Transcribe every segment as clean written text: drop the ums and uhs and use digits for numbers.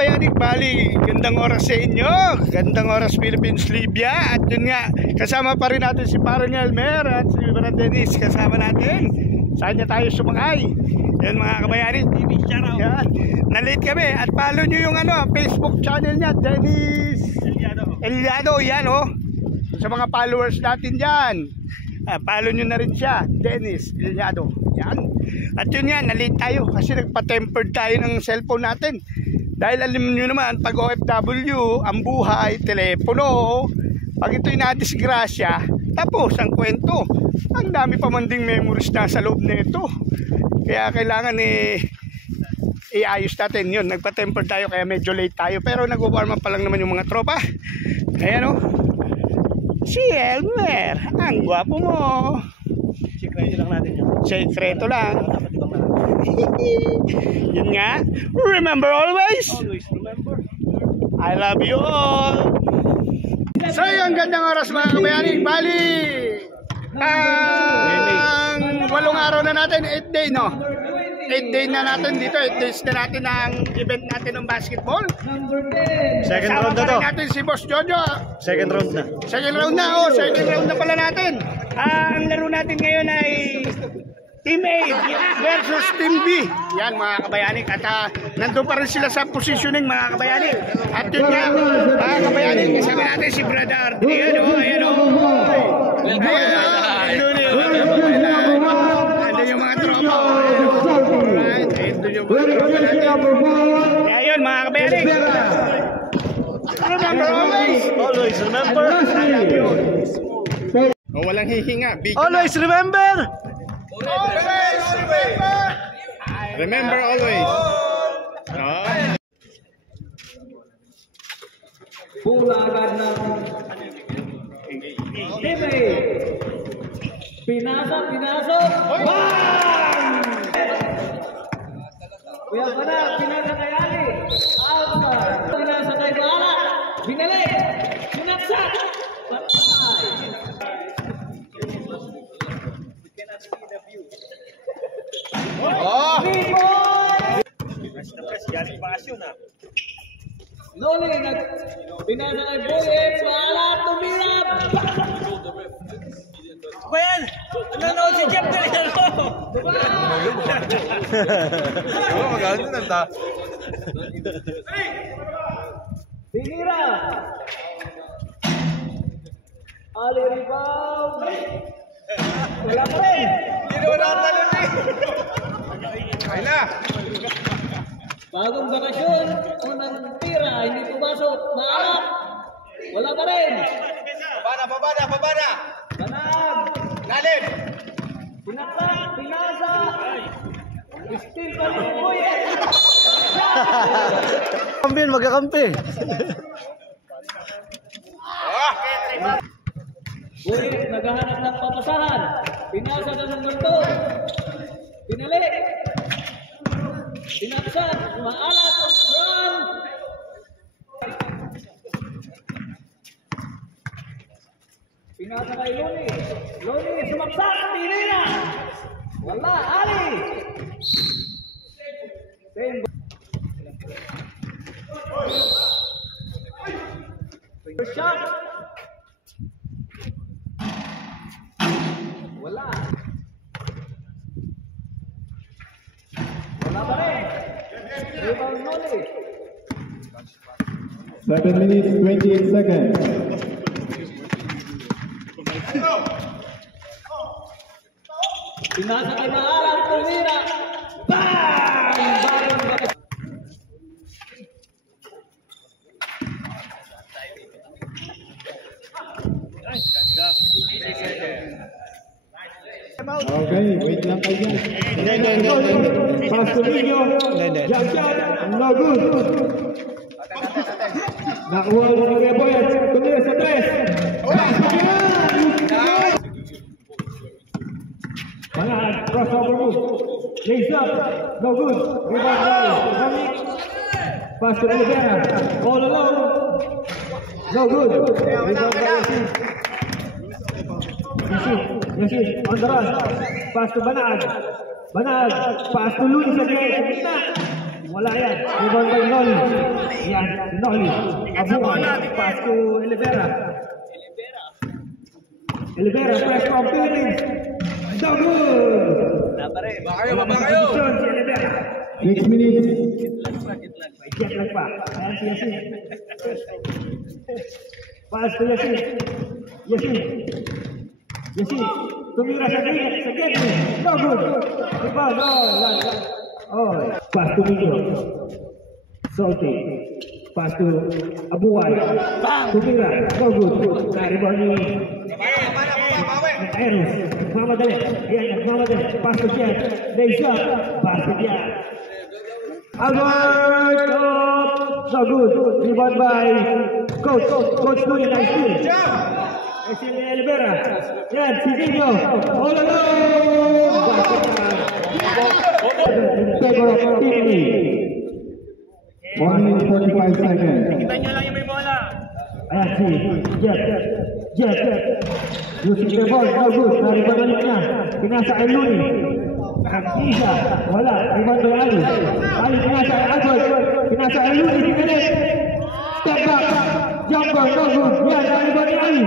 kabayanig, bali, gandang oras sa inyo. Gandang oras Philippines Libya. At yun nga, kasama pa rin natin si Parang Elmer at si Brad Dennis. Kasama natin. Saan niya tayo sumakay? Yan mga kabayanig. Yan. Na-late kami. At follow nyo yung Facebook channel niya, Dennis Eliado. Yan sa mga followers natin dyan. Follow nyo na rin siya, Dennis Eliado. Yan. At yun yan, na-late tayo kasi nagpa-tempered tayo ng cellphone natin. Dahil alam nyo naman, pag OFW, ang buhay, telepono, pag ito'y nadisgrasya, tapos ang kwento. Ang dami pa manding memories na sa loob nito. Kaya kailangan iayos natin yun. Nagpa-tempered tayo kaya medyo late tayo. Pero nag-warm up pa lang naman yung mga tropa. Ayan si Elmer, ang gwapo mo. Sikreto lang natin yun. Sikreto lang. Yun nga. Remember always. Always remember. I love you all. So yung gandang oras mga kabayanig. Bali ang 8 araw na natin, 8 day 8 day na natin dito, 8 days na natin ang event natin ng basketball. Second round na to. Natin si Boss Jojo. Second round na. Second round na, second round na pala natin. Ang laro natin ngayon ay Team A versus Team B. Yan mga kabayanig. At nandun pa rin sila sa positioning mga kabayanig. At yun nga, mga kabayanig, kasama natin si Brad Ardi. Ayan andun yung mga tropa. Alright, andun yung mga tropa natin. Ayun mga kabayanig. Remember always. Always remember. Walang hihinga. Always remember. Always remember. Remember always. Bola agad ng Team A. Pinasok. Bang! Kuya Pana, pinasa kay Ali. Pinasa kay Bala. Binalik. Sinaksak. Patay. Loli, pinasa kay Boyet. Bala, tumilap. Well, nanonood si Jeff Delano. Magaling na ta. Pinira. Ali rebound. Wala pa rin. Ay na. Bagong bakasyon. Unang tira. Hindi pumasok. Maalat. Wala pa rin. Babada. Banag. Lalim. Pinaksak. Pinasa. Still pa rin. Boyet. Kampi, magkakampi. Boyet naghahanap ng papasahan. Pinasa na ng ganito. Pinalik. Pinaksak. Maalat ang run. Pinasa kay Loni. Loni sumaksak. Tinira. Wala. Ali. Same. First shot. Wala. Wala pa rin. Rebound Loni. 7 minutes, 28 seconds. Pinasa kay Maalat, tumira. Bang! Bagong bakasyon. Okay, wait lang kayo dyan. Hindi. Pass to Nino. Jump shot, no good. Nakuha ni Kuya Boyet. Tumira sa 3. Pass to Nino. Panahal, crossover move. Lays up, no good. Rebound right. Pass to Olivera. All alone. No good. Rebound right. Yusuf, on the run. Pass to Banag. Pass to Luni sa gitna. Wala yan. Rebound by Noli. Yan, Noli. Abuhay. Pass to Olivera. Olivera, press from Philippines. So good! Baba kayo! Position si Olivera. 6 minutes. May jet lag pa. Ayan si Yasin. Pass to Yasin. Yasin. Yasin. Tumira sa gate. Sa gate. So good. Rebound. Oh, pass to Miguel. Salty. Pass to Abuhay. Tumira. So good. Na-rebound ni Eros. Nagmamadali. Yan, nagmamadali. Pass to Jet. Lays up. Pass to Jet. Albert up. So good. Rebound by Coach. Coach Tuli. Nice team. Si Olivera. Yan, si Dino. All alone. Favor of Timmy. 1 minute 45 seconds. Ayan si Jet. Using the ball. No good. Naribabalik niya. Pinasa kay Luni. Isa. Wala. Rebound by Ali. Ali pinasa kay Albert. Pinasa kay Luni. Pinalit. Step back. Jumper. No good. Yan. Naribabalik ni Ali.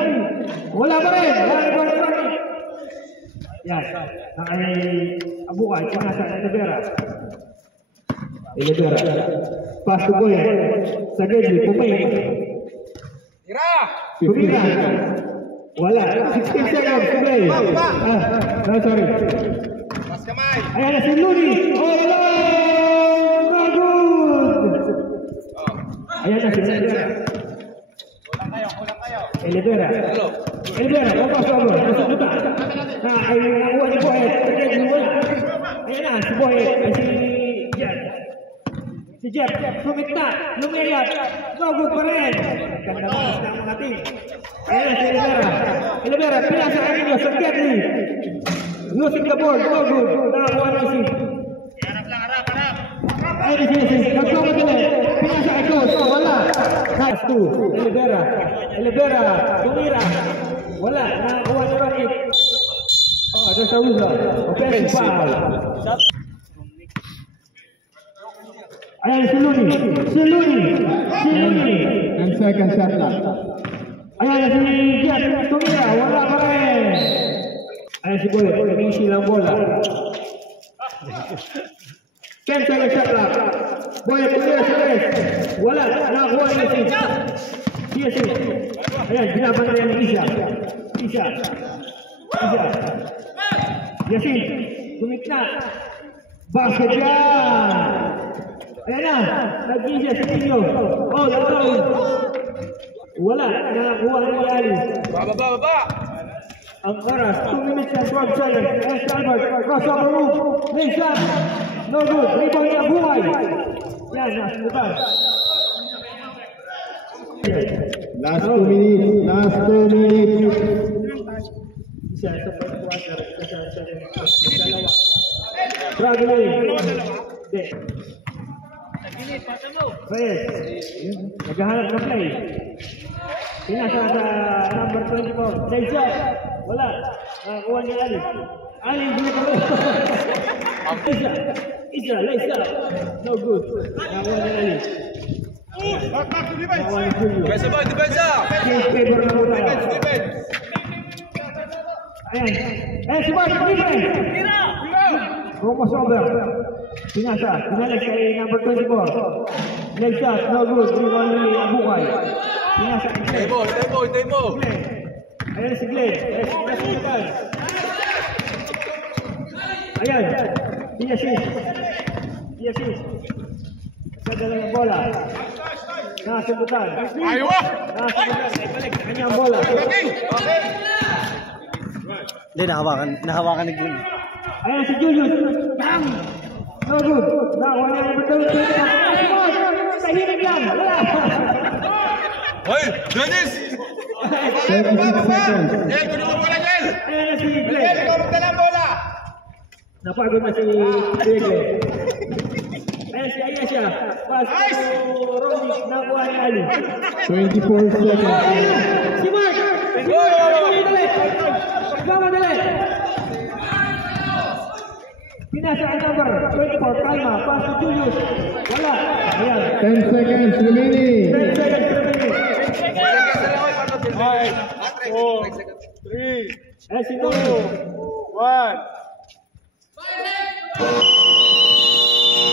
Wala pa rin. Naribabalik ni Ali. Yan. Nakay Abuhay. Pinasa kay Olivera. Pass to Goya. Sa Gedli. Pumay. Tumira. Wala. 16 seconds to play. No, sorry. Ayan na si Luni. All alone. No good. Ayan na si Olivera. Olivera. Opas over. Nasa duta. Ay nakuha ni Boyet. Wala. Ayan na si Boyet. Si Jet. Si Jeff. Sumikta. Lumiyat. No good pa rin. Ganda mas na mga team. Ayan na si Olivera. Pinasa ka ninyo sa Gedli. Losing the ball. No good. Nakakuha na si. Ayan na si. Nagkamadali. Pinasa kay Coach. Wala. Pass to Olivera. Tumira. Wala. Nakakuha na rin. Oh, there's a whistle. Offensive foul. Ayan si Luni. 10 seconds shot clock. Ayan si Jet. Tumira. Wala pa rin. Ayan si Boy. Pinisi lang bola. 10 seconds shot clock. Boy, tumira si Reyes. Wala. Nakakuha niya si Yasin. Ayan, binaban na yan ni Isa. Yasin. Tumikna. Basket yan. Ayan na. Nag-isa si Tino. Oh, alone. Wala. Nakakuha ni Ali. Baba! Ang oras, 2 minutes and 12 seconds. S. Albert, crossover move. Lays up. No good. Rebound niya, Buhay. Yan, nasa lugar. Last 2 minutes. Isa sa first quarter. Isa sa dalawa. Struggling. Hindi. Reyes. Naghahanap ng play. Pinasa sa number 24. Lays up. Wala. Nakakuha ni Ali. Ali, ginagawa. Isa, lays up. No good. Nakakuha ni Ali. Nakakuha ni Julio. Depensa! Change favor na muna. Ayan. Si Mark, defense. Rumos over. Pinasa. Pinalik kay number 24. Lays up. No good. Rebound ni Abuhay. Pinasa. Table! Ayan si Glenn. Ayan. Yasin. Sa dalawang bola. Nakasundutan. Nakasundutan. Ibalik sa kanyang bola. Hindi, nahawakan ni Glenn. Ayan si Julius. Bang! No good. Nakakuha niya ng betul. Tahimik lang. Wala. Hoy! Dennis! 36 seconds. Ayan na si Glenn. Ikaw magdala ang bola! Napagod na si Glenn. Ayan si Ayesha. Pass to Romy. Nakuha ni Ali. 24 seconds. Si Mark! Magmamadali! Pinasa ang number 24, Kalma. Pass to Julius. Wala. Ayan. 10 seconds remaining. 10 seconds remaining. 5, 4, 3, Eh, si 2, Tony. 1.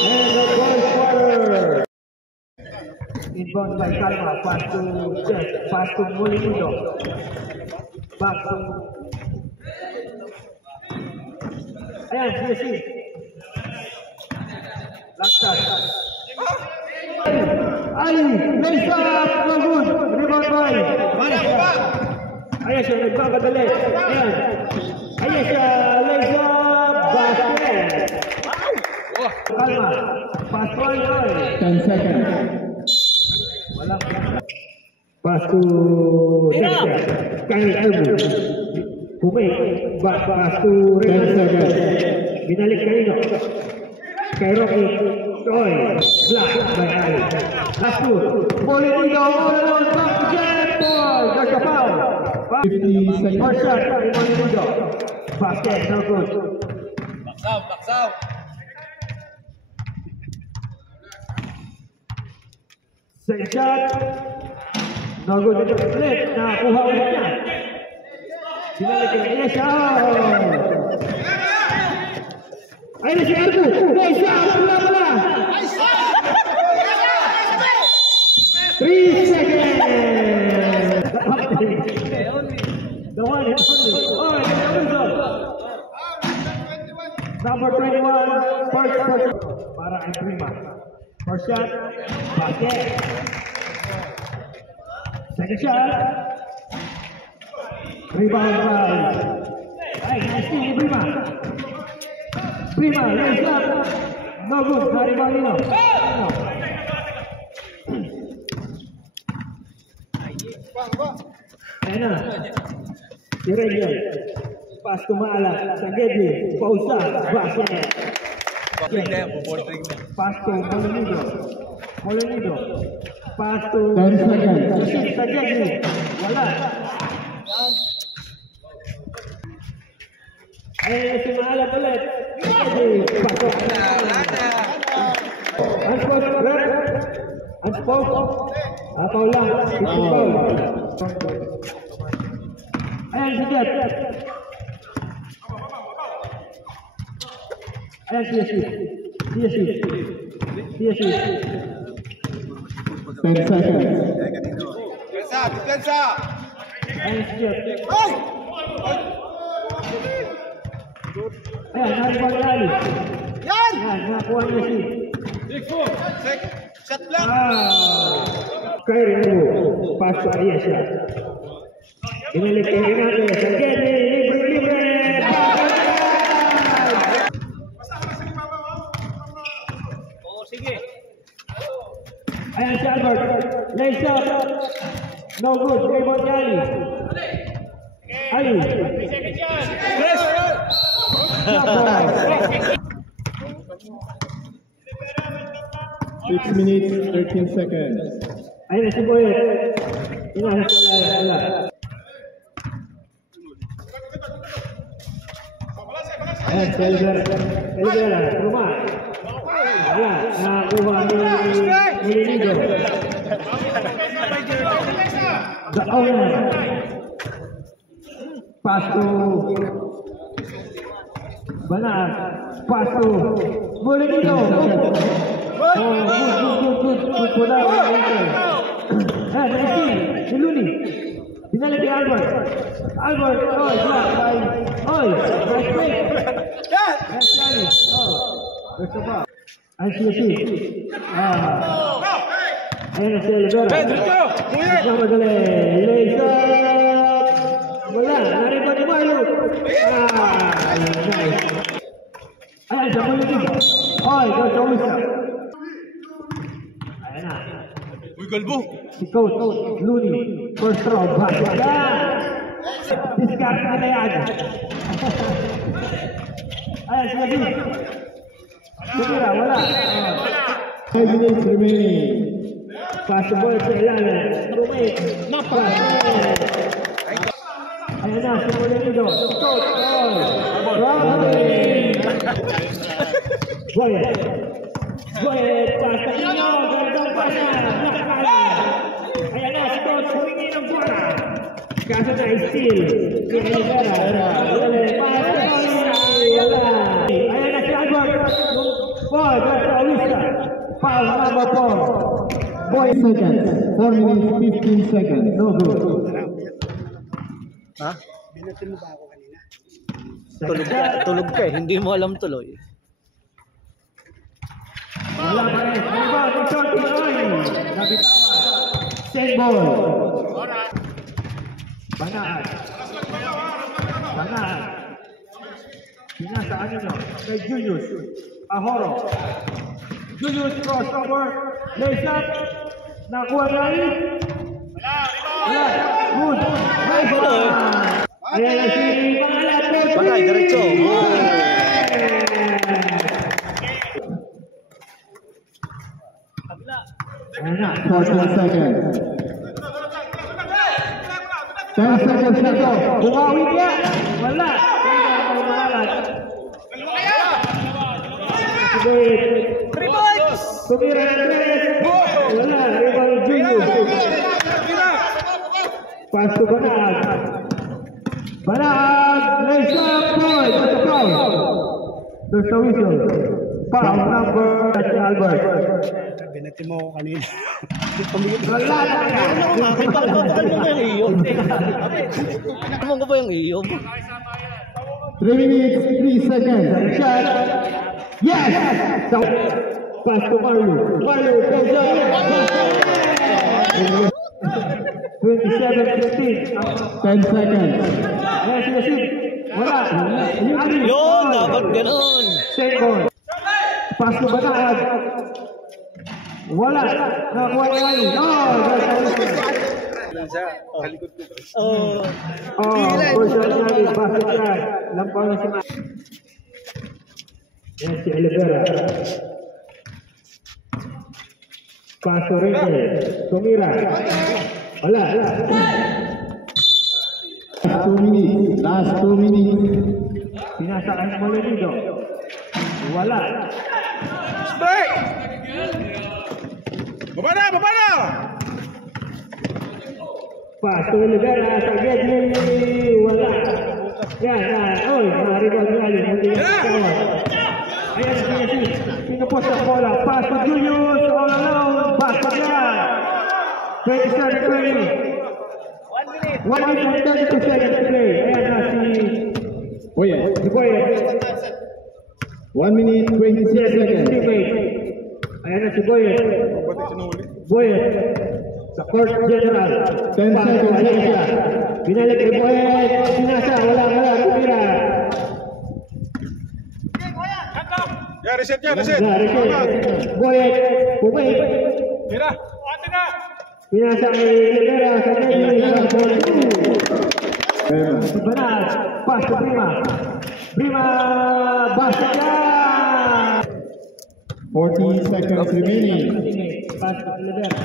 And the goal scorer. Inbound by Kalma. Pass to Jeff. Pass to Molinido. Back to... Ayan, CSC. Last shot. Ali, lace up, no good. Rebound by. Ayan siya, nagpapagdali. Ayan. Ayan siya, lace up, basket. Kalma. Pass to Ayoy. 10 seconds. Walang. Pass to Dexter. Kyle Elmo. Pumay. Pass to 10 seconds. Binalik kanino. Kay Rocky. Troy. Black by Ali. Last two. Molinido. All alone. Back to Jeff. Ball. There's a foul. 50 seconds. First shot. Molinido. Basket. No good. Baksaw. Second shot. No good. Ito ulit. Nakuha ulit niya. Binalik niya. Yes, ayun na si Ergo. Nice shot. Wala. 3 seconds. The one and only. Oh, number 21. First. Para ang Prima. First shot. Basket. Second shot. Rebound by. Ay, nice team, Prima. Prima, lace up. No good. Na-rebound nino. Ayan na. Si Region. Pass to Maala. Sa Gedli. Pausa. Basket. Pass to Molinido. Pass to 10 seconds. sa Gedli. Wala. Ayan si Maala ulit. Pasok. Unspoke. Ataw lang. Ayan si Jet. Ayan CSC. 10 seconds. Depensa. Ayan si Jet. Ayan, naribang rally. Yan! Nakakuha niya si... Shot lang. Kyrie Elmo. Pass to Ayesha. Binalik kay Renato. Sa Gedli. Libre. Sige. Ayan si Albert. Lace up. No good. Rebound Ali. Ali. Yes. 6 minutes, 13 seconds. Ayan na si Boyet. Inahanap wala. Ayan si Elvera. Rumah. Wala. Nakakuha ni Molinido. The owner. Pass to Banat. Pass to Molinido. Good. Pula. Nice. Si Luni. Binalik ni Albert. Oy, black. Nice break. Nice rally. There's a ball. Ayan si Yasi. Ayan na si Olivera. Isang madali. Lace up. Wala. Nariba ni Mayo. Nice. Ayan sa Molinido. Oy, there's a whistle. Ayan na. Uy, galbo. Si Coach Looney. First throw. Basket. Discard na yan. Ayan si Yasi. Sumira, wala. 5 minutes remaining. Pass the ball sa ilalim. Roommate. Ayan Ayan na, si Molinido. Shot, ball. Robbery. Boyet. Boyet, pasa ninyo. Gandang pasa. Ayan na, si Coach humingi ng bola. Kaso na steal. Si Rivera. Ayan na si Albert. Ball, that's the Alisa. Foul number 4. Boy seconds. 4 minutes 15 seconds. No good. Ha? Binatin mo ba ako kanina? Tulog ka eh. Hindi mo alam tuloy. Wala pa rin. Rebound, may shot, Pinoy. Nabitawan. Send ball. Banaan. Banaan. Pinasaan nyo. Kay Julius. Ahoro. Julius crossover. Lays up. Nakuha rin. Wala. Good. Nice ball. Ayan na si Pangalan. Bagay, diretso. Ayan na. 14 seconds. 10 seconds na to. Bumawi niya. Wala. Tumira ng tres. Wala. Rebound Julius. Pass to Banag. Banag. Lays up. Point. That's a foul. There's the whistle. Foul number. That's Albert. Binatin mo ako kanina. Wala na. Makita ko ba yung iyom? Ano ko ba yung iyom? 3 minutes 3 seconds. Shot. Yes! So, pass to Carlo. Carlo goes up. 27-16. 10 seconds. Yes, yes, yes. Wala. Yun, dapat ganun. Same ball. Pass to Banag. Wala. Nakuha niya Ali. Oh, first shot niya Ali. Pass to Banag. Lampaw na si Mac. Yan si Olivera. Pass to Rene. Tumira. Wala. Last 2 minutes. Last 2 minutes. Pinasa ang Molinido. Wala. Strike! Baba na! Baba na! Pass to Olivera sa Gedley. Wala. Yan. Oy, rebound niya Ali. Hindi niya kawat. Ayan si Messi. Pinupos ang bola. Pass to Julius. All alone. Pass to niya. 27-20. 1 minute and 32 seconds to play. Ayan na si Boyet. Boyet. 1 minute 26 seconds. Teammate. Ayan na si Boyet. Boyet. Sa court general. 10 seconds. Ayan siya. Binalik ni Boyet. Sinasa. Wala. Tumira. Ya, reset ya, reset. Boyet. Bumay. Mira. Pinasa ni Olivera sa Gedley. Banag. Pass to Prima. Prima. Basket niya. 40 seconds remaining. Pass to Olivera.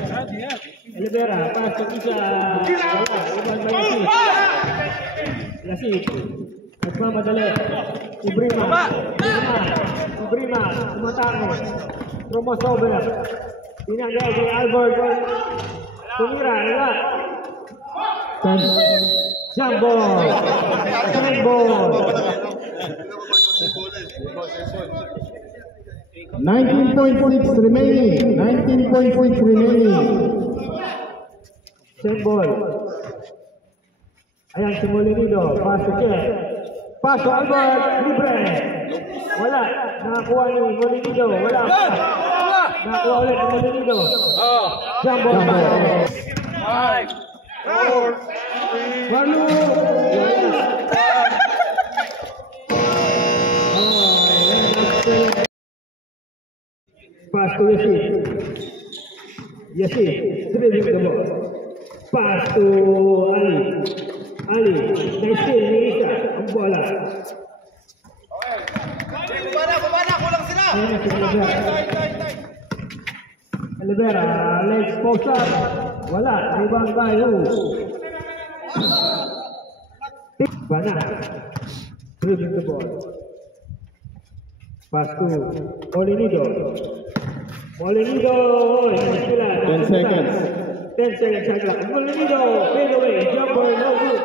Olivera. Pass to Isa. Lasik. Nagmamadali. Si Prima. Prima. Tumatango. Crossover. Pinagay si Albert. Tumira. Wala. 10. Jump ball. Straight ball. 19.6 remaining. 19.6 remaining. Same ball. Ayan si Molinido. Pass to Chef. Pass to Albert. Libre. Wala. Nakakuha ni Molinido. Wala. Nakakuha ulit ni Molinido. Jump ball. Malu. Pass to Yasi, dribbling the ball. Pass to Ali. Nice steal ni Isa. Ang bola. Kulang sila! Ayan si Olivera, legs post up. Wala. Rebound by who? Banat. Dribbling the ball. Pass to Molinido. Molinido. 10 seconds. 10 seconds shot clock. Molinido. Fade away. Jumper. No good.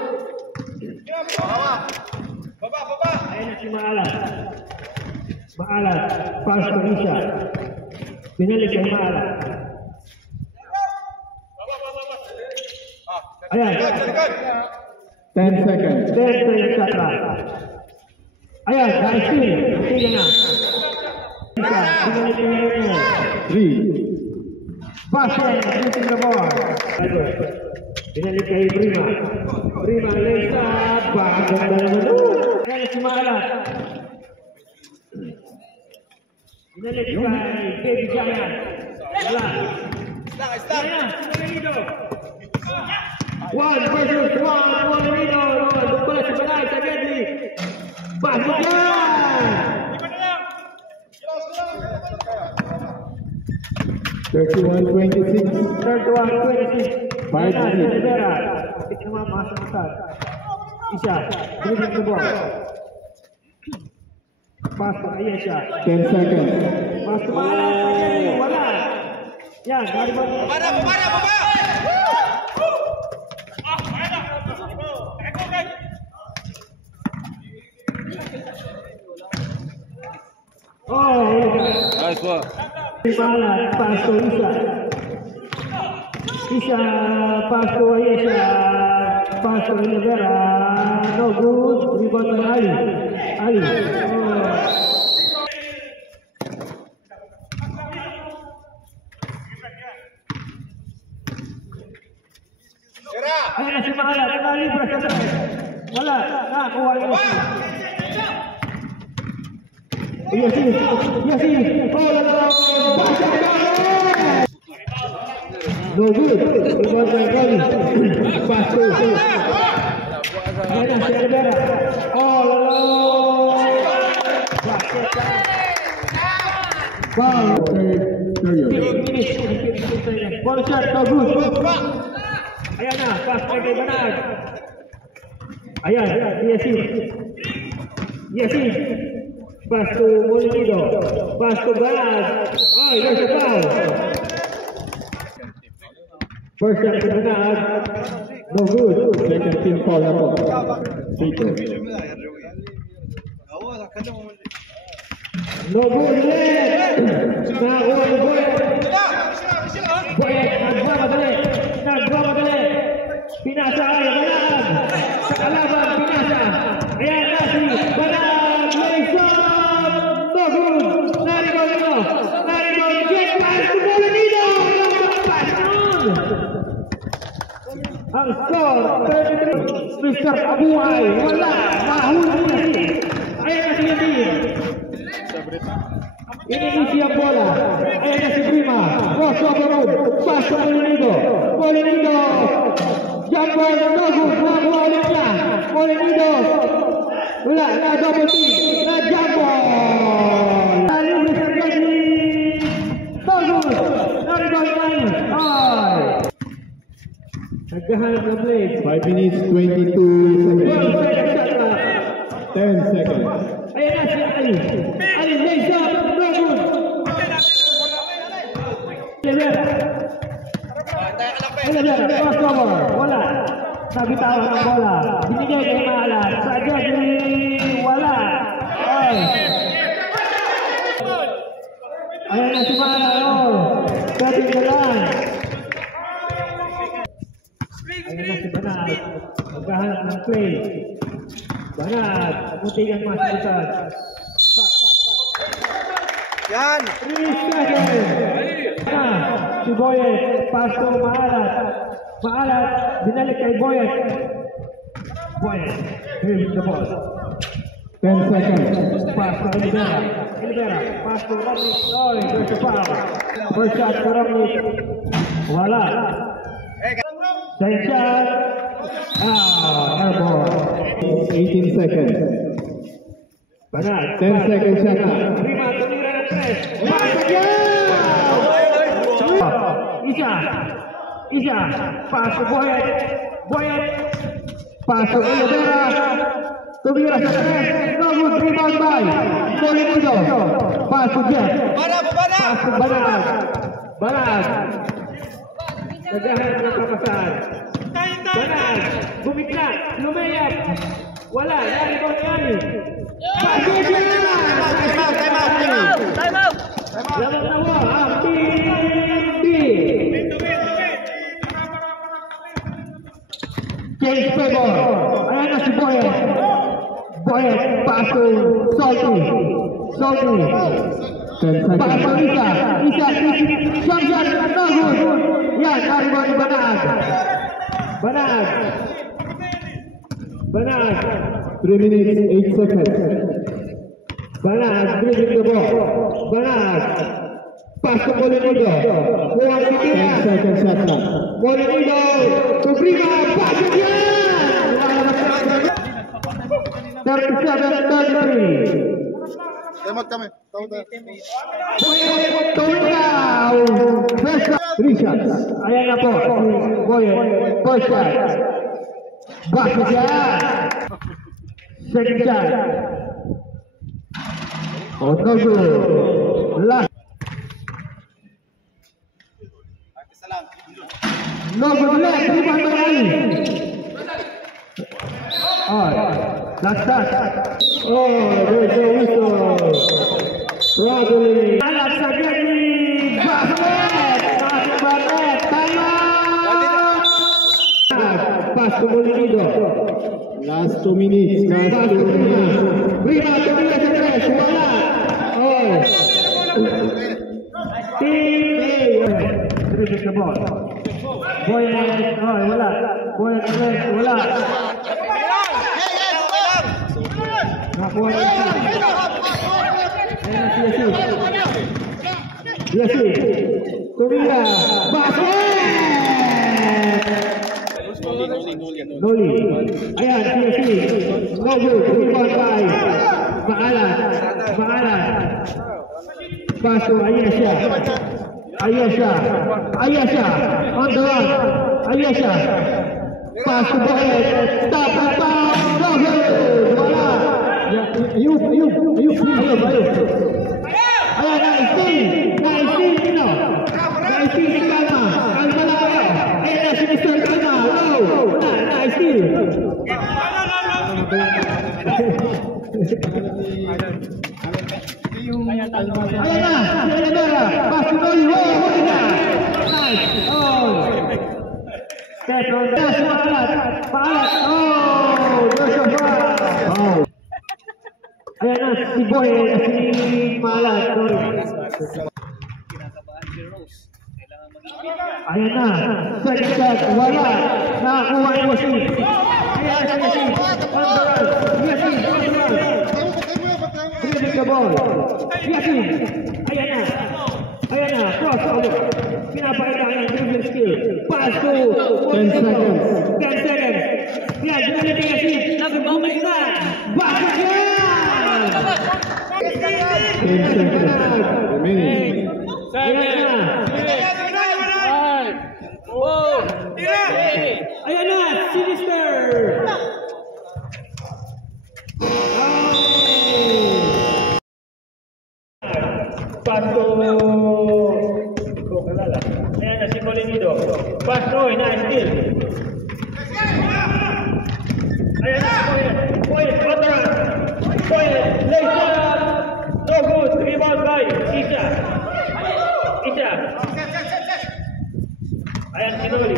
Baba. Ayan si Maalat. Maalat. Pass to Isha. Pinalik kay Maalat. Ayan. 10 seconds. 10 seconds shot clock. Ayan. Nice steal. Steal na. Isha. Pinalik kay Rene. 3. Passion. Shooting the ball. Pinalik kay Prima. Prima lays up. Bago na naman doon. Ayan si Maalat. Pinalik kay Baby Giant. Wala. Ayan. Molinido. 1 versus 1. Molinido. Doon pala si Balay. Sa Gedli. Pasok yan. 31-26. 31-26. Five Ayan, minutes. Rivera. Kapit naman, masang-masang. Isa. Dribbling the ball. Pass to Ayesha. 10 seconds. Pass to Maalat. Wala. Yan. Baba. Oh, Nice one. Maalat. Pass to Isa. Isa. Pass to Ayesha. Pass to Rivera. No good. Rebound to Ali. Ali. Oh. Ayan na si Maalat. Nalibra sa tres. Wala. Nakakuha niya. Yasin. Oh, lalo. No good. Rebound by Goli. Pass to. Ayan na si Rivera. Oh, lalo. Foul. Third period. 15 minutes. Ball shot. No good. Ayan na, pass kay Banat. Ayan, Yasin. Pass to Molinido. Pass to Banat. Oh, there's a foul. First shot to Banat. No good. Second team foul na po. Tito. No good ulit. Nakakuha ni Boyet. Boyet, nagmamadali. Pinasa ay Banat. Sa kalaban, pinasa. Ayan na si Banat. Lays up. No good. Naribon. Get pass to Molinido. Pass yun. Ang score, 33. Mr. Abuhay. Wala. Mahuli niya si. Ayan na si Yasin. Iniisi ang bola. Ayan na si Prima. Crossover room. Pass to Molinido. Jump ball. No good. Nakuha ulit niya. Molinido. Wala. Na-double team. Na-jump ball. Nalibre sa Gedli. No good. Na-rebound man. Ay. Nagkahanap ng blade. 5 minutes, 22 seconds. 10 seconds. Ayan na si Ali. Ali lays up. No good. Rivera. Crossover. Wala. Nabitawan ang bola. Binigay kay Maalat. Sa Gedli. Wala. Ay. Ayan na si Maalat. Pwede ka lang. Ayan na si Banat. Magkahanap ng play. Banat. Muntikan masalitan. Yan. 3 seconds. Si Boyet. Pass to Maalat. Binalik kay Boyet. Dribbling the ball. 10 seconds. Pass to Rivera. Pass to Romney. Oh, there's a foul. First shot to Romney. Wala. Second shot. Airball. 18 seconds. Banat. 10 seconds shot na. Prima, tumira ng press. Isa. Pass to Boyet. Pasok Olivera. Tumira sa tres. No good. Rebound by Molinido. Pasok Jeff. Pasok Banag. Banag. Naghahanap ng kapasahan. Banag. Bumikla. Lumayap. Wala. Rebound Yani. Pasok Jeff. Time out! Lamang nawa. Ang team B. James Pebor. Ayan na si Boyet. Boyet. Paso. Salty. Salty. Paso Isa. Isa. Shamjan. No good. Yan. Arriba ni Banag. Banag. Banag. 3 minutes, 8 seconds. Banag. Dribbling the ball. Banag. Paso Molinido. Buwan si 10 seconds shot clock. Molinido. Suprema. Paso yan. 37-33. Tuminaw! Three shots. Ayan na po. Boyet. First shot. Baso siya. Second shot. Oh, no good. Last. No good left. Rebound by Ali. Last shot. Oh, there's a whistle. Probably. Alat sa Gary. Basket. Basket. Tama. Pass to Molinido. Last 2 minutes. Last 2 minutes. Prima, tumira sa tres. Wala. Oh. Team A. Dribbling the ball. Boyet. Oh, wala. Boyet tres. Wala. Nakuha na isa. Ayan si Yasi. Tumira. Basket! Noli. Ayan si Yasi. No good. Rebound by Maalat. Paso. Ayesha. On the run. Ayesha. Paso Boyet. Stop and pound. No good. Wala. Ayup. Ayan na, Steve. Kalma lang kayo. Ayan na, si Mr. Kalma. Wala, Steve. Ayan na, si Olivera. Pasunoli. Huli na. Nice. Step on that. Paalat. There's a foul. Ayan na, si Boyet, si Maalat. Ayan na, second shot, wala. Nakakuha ni Yasi. Ayan na si Yasi. Dribbling the ball. Yasi. Ayan na, crossover. Pinapakita ng dribbling skill. Pass to 10 seconds. 10 seconds. Yan, dribbling ni Yasi. Nagbabalik na. Basket yan! 10 seconds. Remaining. Ayan na. Ayan na, Sinister! Pasto! Ayan na, si Molinido. Pasto, nice steal. Ayan na, Boyet, on the run. Boyet, lays up. No good, rebound by Isha. Ayan si Noli.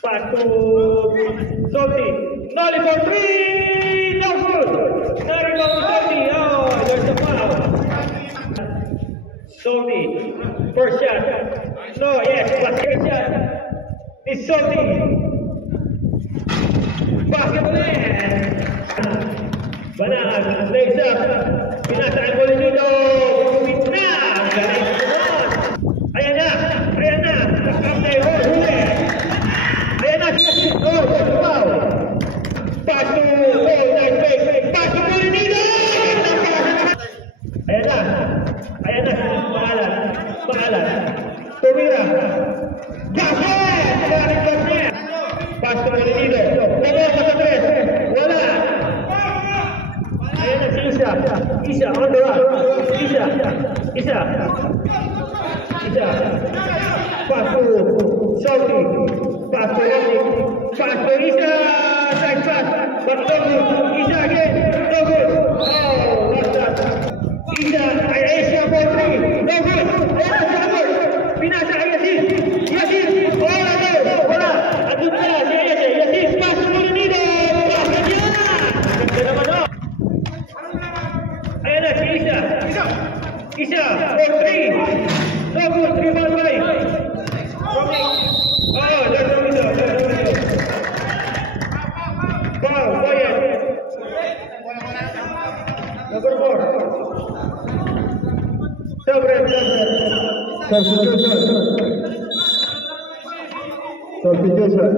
Pass to Salty. Noli for three. No good. Sorry about Salty. Oh, there's a foul. Salty. First shot. No, yes, second shot. It's Salty. Basket ulit. Banag. Lays up. Pinasaan ko rin dito. Ayan na. Kaptay, huli. Ayan na, Yasi. Wow. Pass to, nice fake. Pass to Molinido. Ayan na, Maalat. Tumira. Gasol! Pass to Molinido. Pass to Rodney. Pass to Isa. Nice pass. But no good. Isa again. No good. Oh, lost that. Isa. Asia for 3. No good. Pinasa kay Yasin. Yasin. Wala daw. Wala. Andun na. Si Yasin. Yasin. Pass to Lunido. Pass na niya. Ganda naman o. Ayan na si Isa. Isa. For 3. No good. 3-1 by. Oh, that's the window. Wow, Boyan. Number 4. Substitution.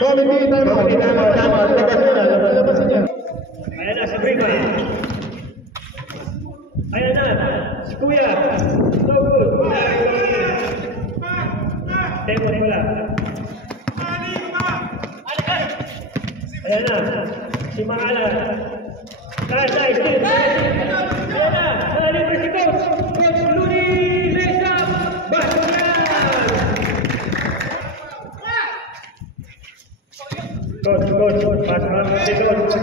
Committee time out. Labasin niya. Ayan na, si Briga. Ayan na, si Kuya. So good. Tempo wala. Ayan na, si Maala. Nice, still. Ayan na, nalibre si Coach. Coach Luni, raise up. Bastian. Coach, pass si Coach.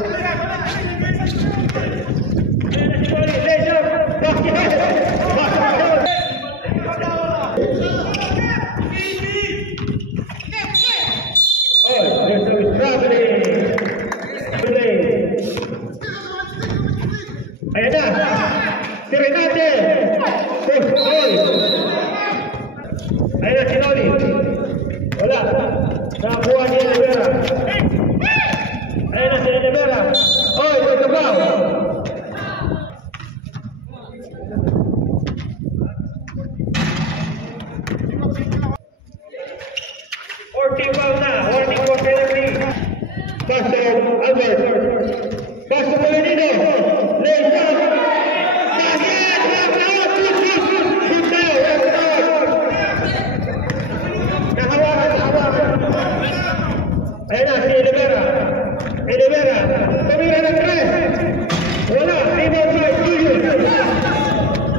Ayan na, si Renate. Ayan na, si Noli. Wala, nakakuha ni Rivera. Ayan na, si Rivera. Oy, ito ba? 40 na, warning for penalty. Pasto Albert. Pasto Molinino. Lays out. Basket! Shoot down. Nahawakan. Ayan na, si Elivera. Tumira ng 3. Wala. Rebound by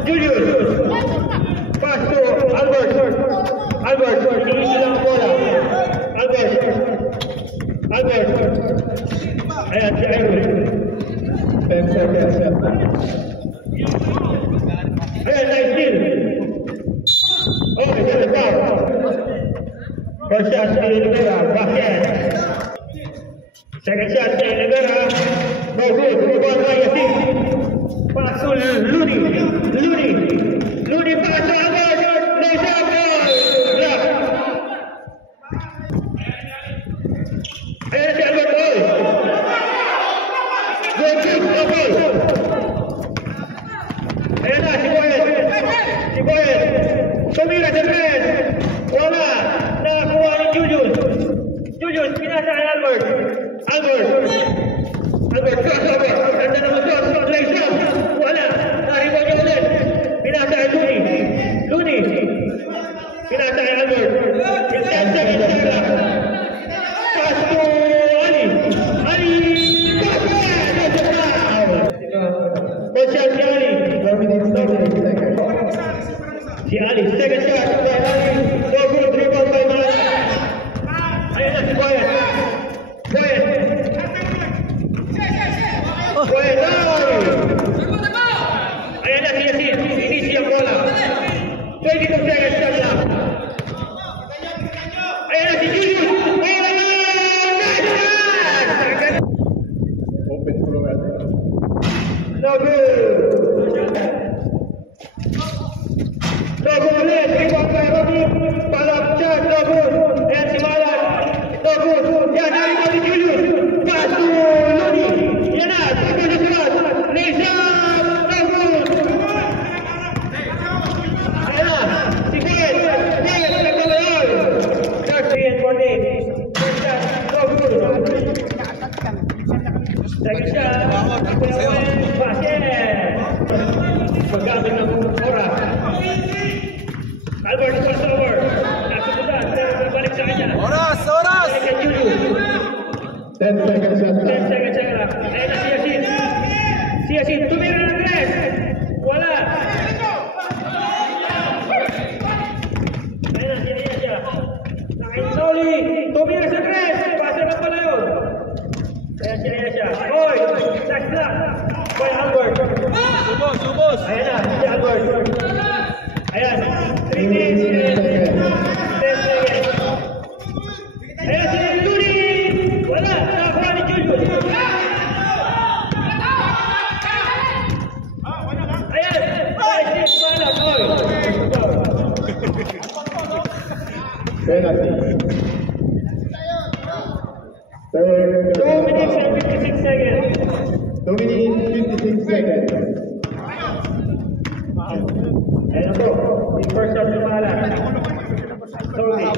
Julius. Pasto Albert. Hindi lang ang bola. Albert. Ayan, si Iron. 10 seconds. Ayan, nice steal. Okay, that's a foul. First shot si Rivera, basket. Second shot si Rivera. No good, rebound by Yasin. Pass to Luni, pass to Albert. Lays out, goal. Block. Ayan si Albert, goal. Good kick, no goal. Ayan na, si Boyen. Tumira sa red. Wala. Nakakuha ni Julius, pinasa kay Albert. Crossover. Ganda naman shot. Lays out. Wala. Naribo niya ulit. Pinasa kay Luni. Pinasa kay Albert. In 10 seconds lang. Pass to Ali. Basket! That's a foul. First shot si Ali. Si Ali, second shot by Ali. No good, rebound by Malak. Ayan na si Boyan. Ayan na si Yasin. Inisi ang bola. 22 seconds shot lang. Ayan na si Julius. Bola na! Nice shot! Open floor. No good. No good ulit. Rebound by Robbie. Palap shot. No good. Ayan si Malak. No good. Yan na rebound ni Julius. Pass to Luni. Yan na. Tago na sulat. Lays up. No good. Ayan na. Si Gwen. Nagkamayal. 30 and 40. First shot. No good. Second shot. Basket. Paggamit ng oras. Albert crossover. Nasubutan. Pero balik sa kanya. Oras! Second Julius. 10 seconds. 10 seconds lang. Ayan na si Yasin. Si Yasin, tumira ng tres. Wala. Ayun na, siniya siya. Nakainsauli, tumira sa tres. Pasa na pala yun. Kaya siniya siya. Oy, next na. Boy, Albert. Subos. Ayan na, si Albert. Ayan, 3 minutes. 10 seconds. Ayan, si Luni. Wala, nakakuha ni Julius. Ayan, ay, si Malat. Oy. Penalty. 2 minutes and 56 seconds. 2 minutes, 56 seconds. Ayan po, yung first shot ni Malat. Sorry.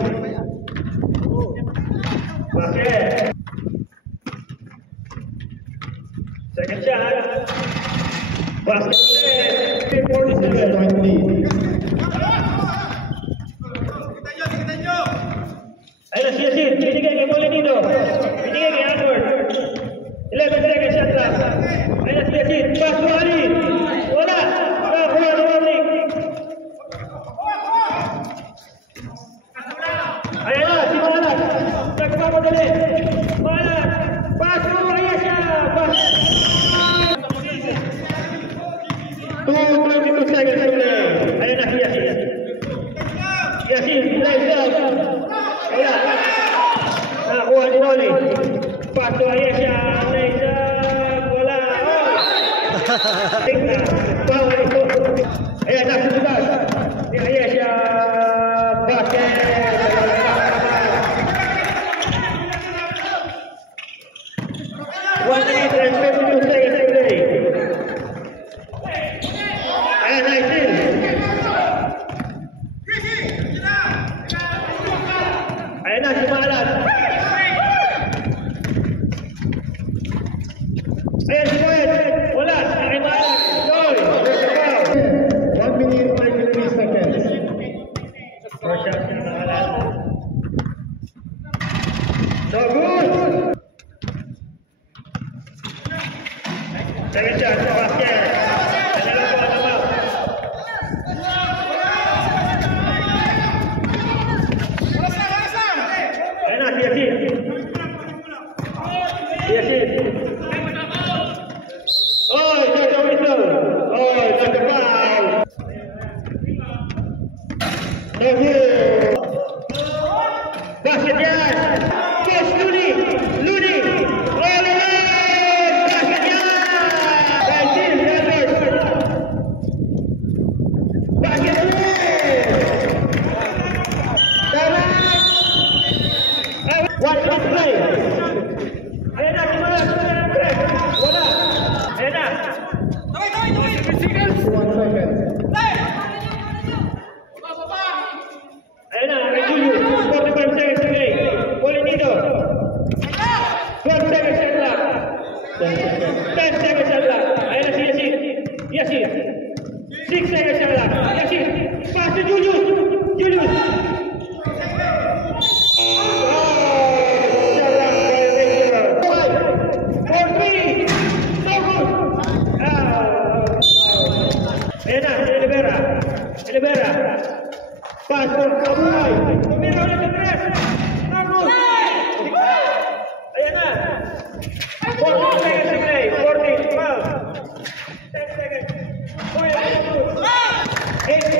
Basket. Second shot. Basket ulit. 47. Point lead. Ayun na, siya. Binigay kay Molinino. Binigay kay Edward. 11 seconds shot lang. Ayun na, siya. Pass to Ali. Wala. Nakakuha ni Warning. Ayun na, si Malat. Nagpapadali. Malat. Pass to Ayesha. Pass. 2 seconds to play. Ayun na, siya. Yasin, lays up. Wala. Nakakuha ni Rolly. Pass to Ayesha. Lays up. Wala. Tingna. Power ito. Ayan, nasusunod. Ni Ayesha. Basket. 1 minute and 22 seconds to play. Ayan, 19. Ayan na, si Malat. Ayan, si Moed. Wala. Ayan, Malat. Goal. There's a foul. 1 minute, 93 seconds. First shot si Malat. No good. Second shot sa basket. Ano lang po, ano ba? Ayan na, si Yasin. Si Yasin. Oh, there's a whistle. Oh, there's a foul. No good. Basket yan. Yes, Luni. Luni. All around. Basket yan. Yasin, Edward. Basket ulit. Tama. 1 minute play. Ayan na, Malat. Wala. Ayan na. 1 second. Ayan na, kay Julius. 45 seconds to play. Molinino. 12 seconds shot lang. 10 seconds shot lang. Ayan na si Yasin. Yasin. 6 seconds shot lang. Yasin. Pass to Julius. Julius. Shot lang. 5, 4, 3. No good. Ayan na, si Olivera. Olivera. Pass to Kabuhay. Tumira ulit ang tres. No good. Ayan na. 14 seconds to play. 14, 12. 10 seconds. Uy, ayan na. 8.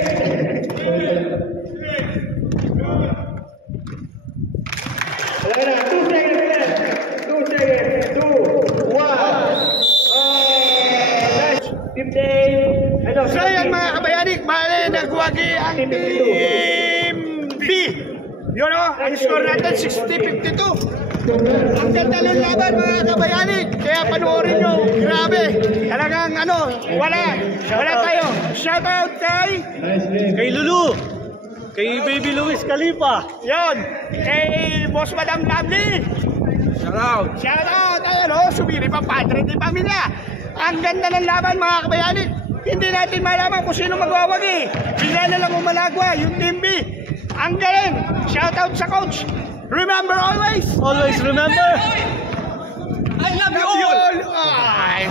Wala na. 2 seconds left. 2 seconds. 2, 1. 15. Ano? So yan mga kabayanik, mali nagwagi ang Team B. Yun o, ang score natin 60-52. Ang ganda ng laban mga kabayanik. Kaya panoorin nyo, grabe. Talagang wala tayo. Shoutout kay Nice game. Kay Lulu. Kay Baby Luis Khalifa. Yon, kay Boss Madam Lovely. Shoutout, ayan o, sumiri pa padre di pamilya. Ang ganda ng laban mga kabayanik. Hindi natin malaman kung sino magwawagi. Bigla na lang umalagwa, yung Team B. Ang galing. Shoutout sa coach. Remember always. Always remember. I love you all. Ay.